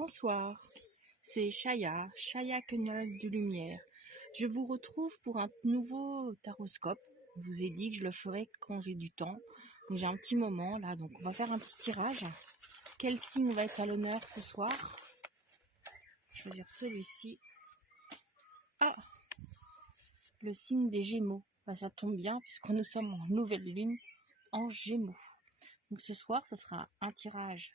Bonsoir, c'est Chaya Quenol de Lumière. Je vous retrouve pour un nouveau taroscope. Je vous ai dit que je le ferai quand j'ai du temps. Donc j'ai un petit moment là, donc on va faire un petit tirage. Quel signe va être à l'honneur ce soir? Je vais choisir celui-ci. Ah, le signe des Gémeaux. Bah, ça tombe bien puisque nous sommes en nouvelle lune en Gémeaux. Donc ce soir, ce sera un tirage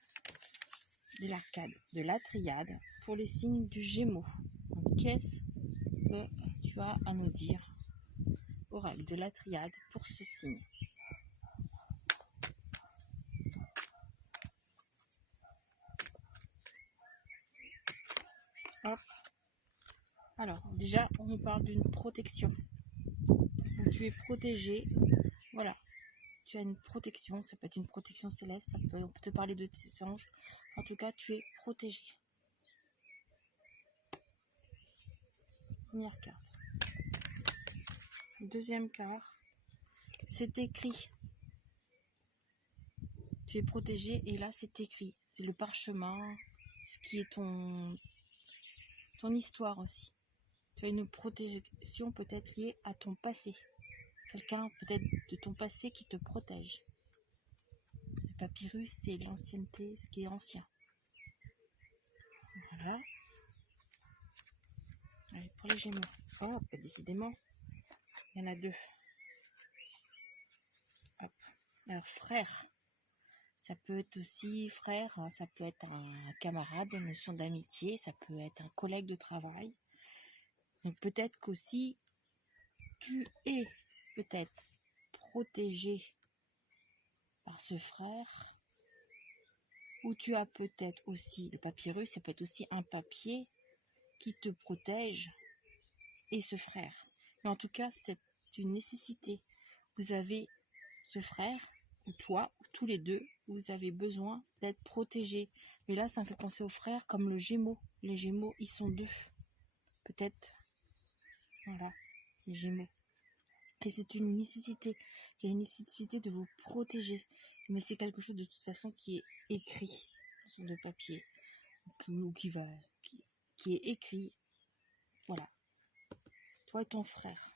de l'arcade, de la triade pour les signes du Gémeaux. Donc qu'est-ce que tu as à nous dire, oracle de la triade, pour ce signe? Hop. Alors déjà, on nous parle d'une protection. Donc, tu es protégé. Voilà. Tu as une protection. Ça peut être une protection céleste. On peut te parler de tes anges. En tout cas, tu es protégé. Première carte. Deuxième carte. C'est écrit. Tu es protégé et là c'est écrit. C'est le parchemin. Ce qui est ton histoire aussi. Tu as une protection peut-être liée à ton passé. Quelqu'un peut-être de ton passé qui te protège. Le papyrus, c'est l'ancienneté, ce qui est ancien. Voilà. Allez, pour les Gémeaux. Oh, bah, décidément, il y en a deux. Hop. Alors, frère. Ça peut être aussi frère, ça peut être un camarade, une notion d'amitié, ça peut être un collègue de travail. Donc peut-être qu'aussi, tu es peut-être protégé par ce frère, ou tu as peut-être aussi le papyrus, ça peut être aussi un papier qui te protège et ce frère. Mais en tout cas, c'est une nécessité. Vous avez ce frère, ou toi, ou tous les deux, vous avez besoin d'être protégés. Mais là, ça me fait penser aux frères comme le Gémeaux. Les Gémeaux, ils sont deux. Peut-être. Voilà, les Gémeaux. Et c'est une nécessité. Il y a une nécessité de vous protéger. Mais c'est quelque chose de toute façon qui est écrit sur le papier. Ou qui est écrit. Voilà. Toi et ton frère.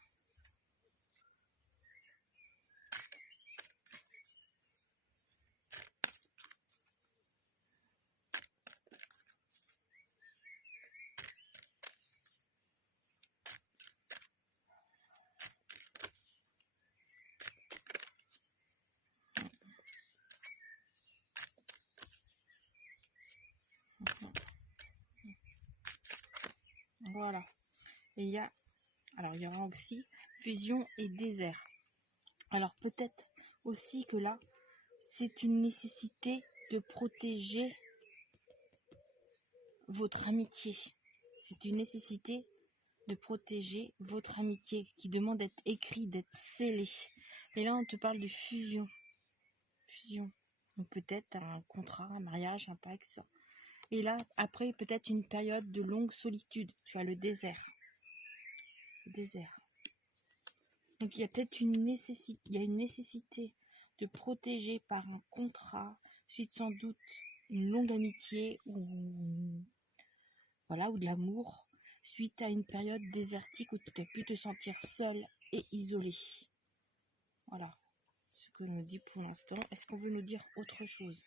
Voilà. Et il y aura aussi fusion et désert. Alors peut-être aussi que là, c'est une nécessité de protéger votre amitié. C'est une nécessité de protéger votre amitié qui demande d'être écrit, d'être scellé. Et là, on te parle de fusion. Fusion. Donc peut-être un contrat, un mariage, un pacte. Et là, après, peut-être une période de longue solitude. Tu as le désert. Le désert. Donc il y a peut-être une nécessité de protéger par un contrat, suite sans doute une longue amitié ou de l'amour, suite à une période désertique où tu as pu te sentir seul et isolé. Voilà ce que nous dit pour l'instant. Est-ce qu'on veut nous dire autre chose?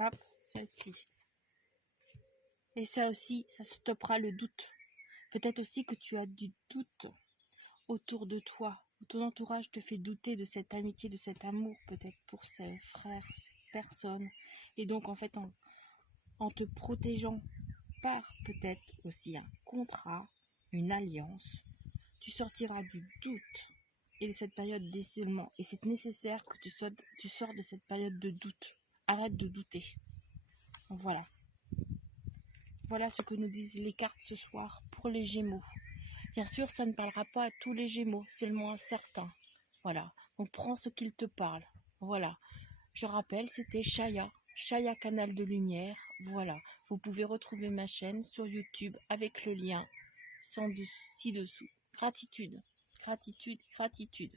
Hop, celle-ci. Et ça aussi, ça stoppera le doute. Peut-être aussi que tu as du doute autour de toi, où ton entourage te fait douter de cette amitié, de cet amour, peut-être pour ses frères, ces personnes. Et donc, en fait, en te protégeant par peut-être aussi un contrat, une alliance, tu sortiras du doute et de cette période d'isolement. Et c'est nécessaire que tu sors de cette période de doute. Arrête de douter. Voilà. Voilà ce que nous disent les cartes ce soir pour les Gémeaux. Bien sûr, ça ne parlera pas à tous les Gémeaux, seulement à certains. Voilà. Donc prends ce qu'il te parle. Voilà. Je rappelle, c'était Chaya. Chaya Canal de Lumière. Voilà. Vous pouvez retrouver ma chaîne sur YouTube avec le lien ci-dessous. Gratitude, gratitude, gratitude.